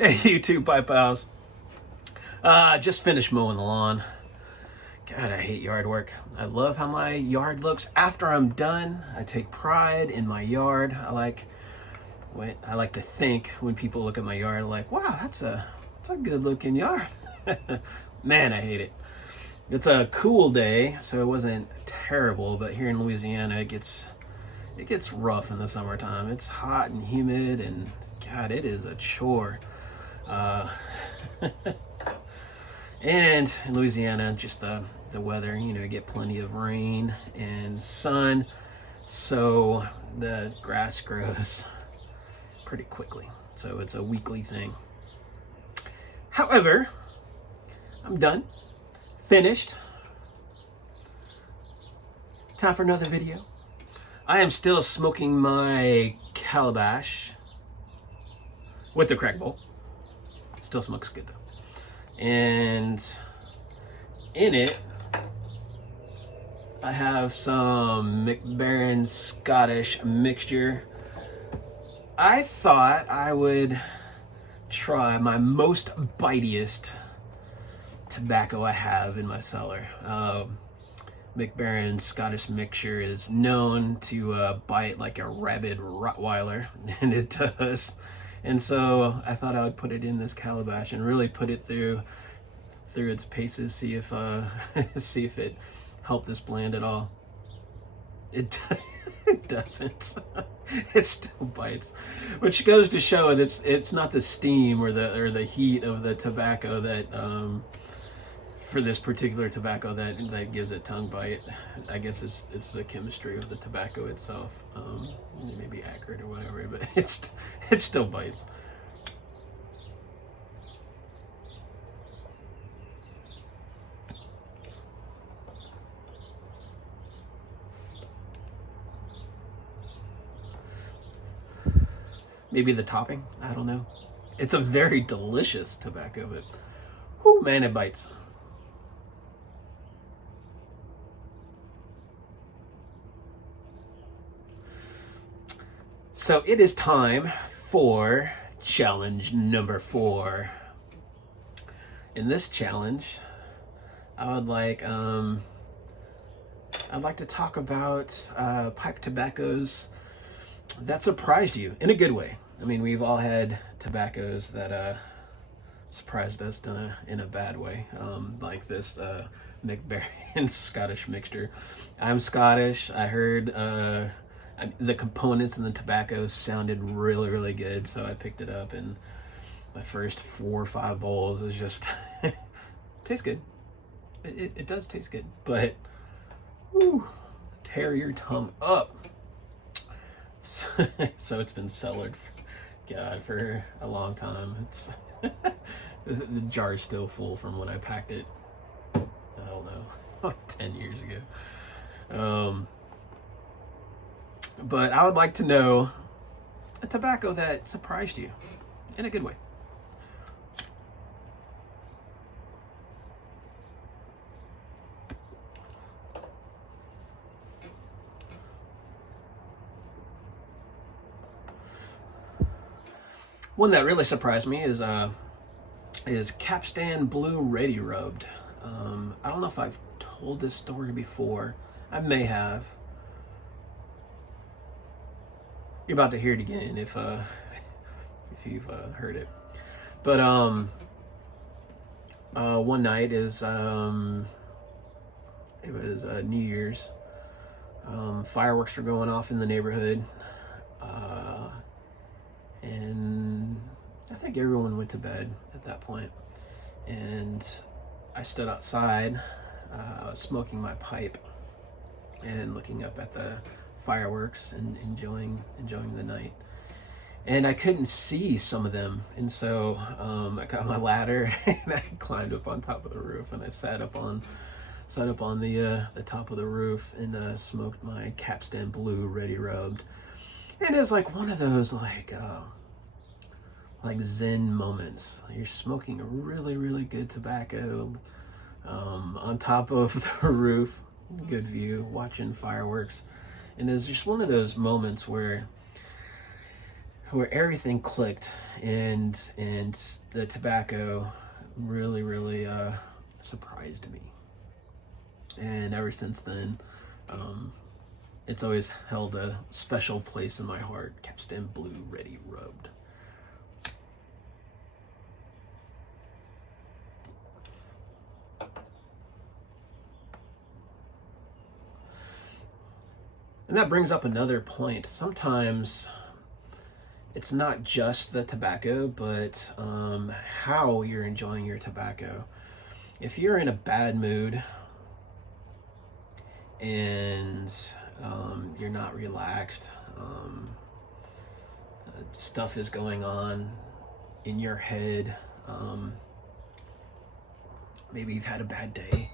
Hey, YouTube pipe pals. Just finished mowing the lawn. God, I hate yard work. I love how my yard looks after I'm done. I take pride in my yard. I like to think when people look at my yard, like, wow, that's a good looking yard. Man, I hate it. It's a cool day, so it wasn't terrible, but here in Louisiana, it gets rough in the summertime. It's hot and humid, and God, it is a chore. And in Louisiana, just the weather, you get plenty of rain and sun, so the grass grows pretty quickly. So it's a weekly thing. However, I'm done, finished. Time for another video. I am still smoking my calabash with the crack bowl. Still smokes good though. And in it, I have some McBaron Scottish mixture. I thought I would try my most bitiest tobacco I have in my cellar. McBaron Scottish mixture is known to bite like a rabid Rottweiler, and it does. And so I thought I would put it in this calabash and really put it through its paces, see if it helped this blend at all. It doesn't. It still bites, which goes to show that it's not the steam or the heat of the tobacco that for this particular tobacco that gives it tongue bite. I guess it's the chemistry of the tobacco itself. It may be accurate or whatever, but it still bites. Maybe the topping, I don't know. It's a very delicious tobacco, but whoo, man, it bites. So it is time for challenge number 4. In this challenge, I'd like to talk about pipe tobaccos that surprised you in a good way. I mean, we've all had tobaccos that surprised us in a bad way, like this McBaron Scottish mixture. I'm Scottish. I heard the components in the tobacco sounded really, really good, so I picked it up, and my first 4 or 5 bowls is just tastes good. It does taste good, but whew, tear your tongue up. So it's been cellared, for a long time. It's the jar's still full from when I packed it, I don't know, 10 years ago. But I would like to know a tobacco that surprised you in a good way. One that really surprised me is Capstan Blue Ready Rubbed. I don't know if I've told this story before. I may have. You're about to hear it again if you've heard it. But one night it was New Year's. Fireworks were going off in the neighborhood. And I think everyone went to bed at that point. And I stood outside, I was smoking my pipe and looking up at the fireworks and enjoying the night. And I couldn't see some of them, and so I got my ladder and I climbed up on top of the roof, and I sat up on the top of the roof and smoked my Capstan Blue Ready Rubbed. And it was like one of those like Zen moments. You're smoking a really, really good tobacco on top of the roof, good view, watching fireworks. And it's just one of those moments where where everything clicked, and the tobacco really surprised me. And ever since then, it's always held a special place in my heart. Capstan Blue Ready Rubbed. And that brings up another point. Sometimes it's not just the tobacco, but how you're enjoying your tobacco. If you're in a bad mood and you're not relaxed, stuff is going on in your head, maybe you've had a bad day.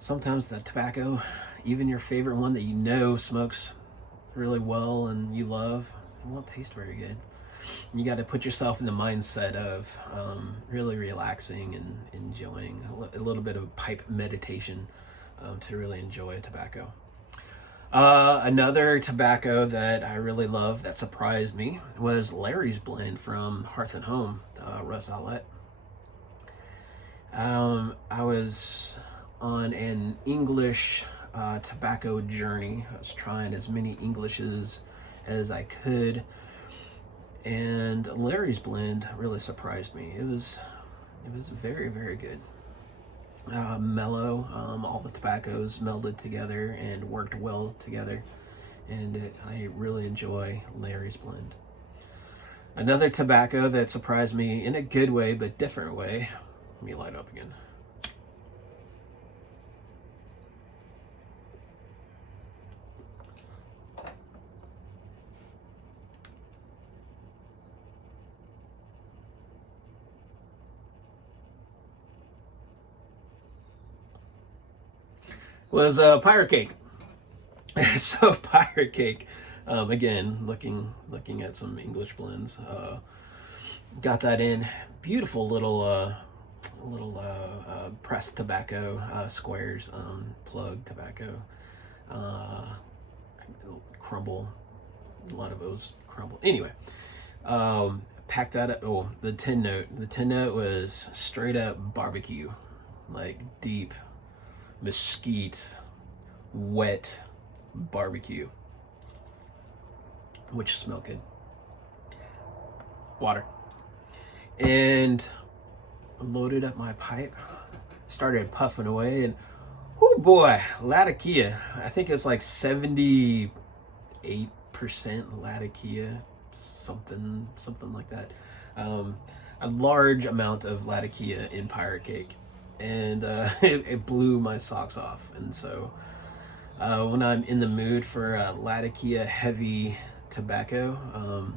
Sometimes the tobacco, even your favorite one that you know smokes really well and you love, it won't taste very good. You got to put yourself in the mindset of really relaxing and enjoying a little bit of pipe meditation to really enjoy tobacco. Another tobacco that I really love that surprised me was Larry's blend from Hearth and Home, Russ Outlet. I was on an English tobacco journey. I was trying as many Englishes as I could, and Larry's blend really surprised me. It was very good. Mellow, all the tobaccos melded together and worked well together, and I really enjoy Larry's blend. Another tobacco that surprised me in a good way but different way. Let me light up again. Was Pirate Cake. So Pirate Cake, again, looking at some English blends, got that in. Beautiful little pressed tobacco, squares, plug tobacco, crumble. A lot of those crumble. Anyway, packed that up. Oh, the tin note. The tin note was straight up barbecue, like deep mesquite, wet barbecue, which smelled good. Water. And loaded up my pipe, started puffing away, and oh boy, Latakia. I think it's like 78% Latakia, something like that. A large amount of Latakia in Pirate Cake, and it blew my socks off. And so when I'm in the mood for Latakia heavy tobacco,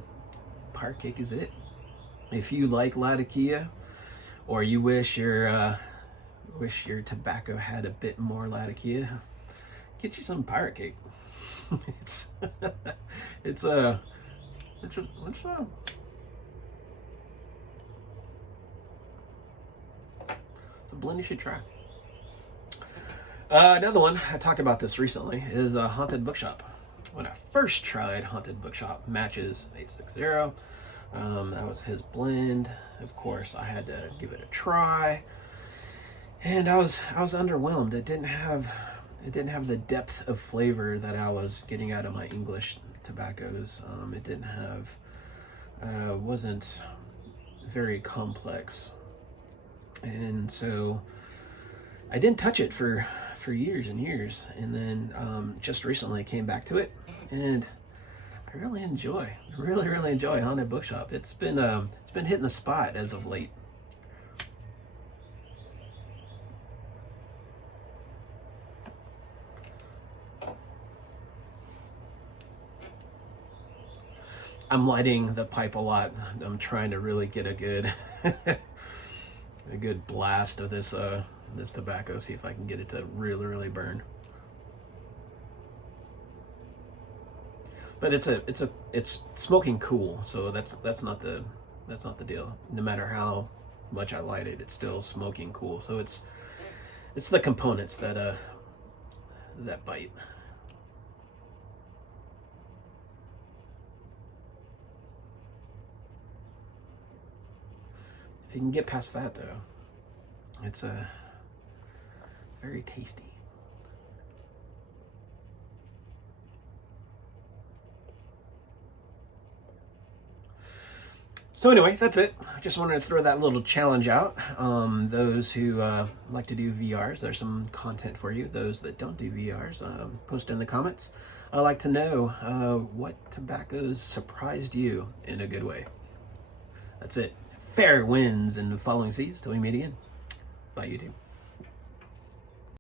Pirate Cake is it. If you like Latakia, or you wish your tobacco had a bit more Latakia, get you some Pirate Cake. it's a blend you should try. Another one, I talked about this recently, is Haunted Bookshop. When I first tried Haunted Bookshop Matches 860, that was his blend. Of course, I had to give it a try, and I was underwhelmed. It didn't have the depth of flavor that I was getting out of my English tobaccos. It didn't have, wasn't very complex, and so I didn't touch it for years and years. And then just recently came back to it, and I really enjoy Haunted Bookshop. It's been hitting the spot as of late. I'm lighting the pipe a lot. I'm trying to really get a good a good blast of this this tobacco. See if I can get it to really burn. But it's smoking cool, so that's not the deal. No matter how much I light it, it's still smoking cool. So it's the components that bite. If you can get past that, though, it's very tasty. So anyway, that's it. I just wanted to throw that little challenge out. Those who like to do VRs, there's some content for you. Those that don't do VRs, post in the comments. I'd like to know what tobaccos surprised you in a good way. That's it. Fair winds and falling seas till we meet again. Bye, YouTube.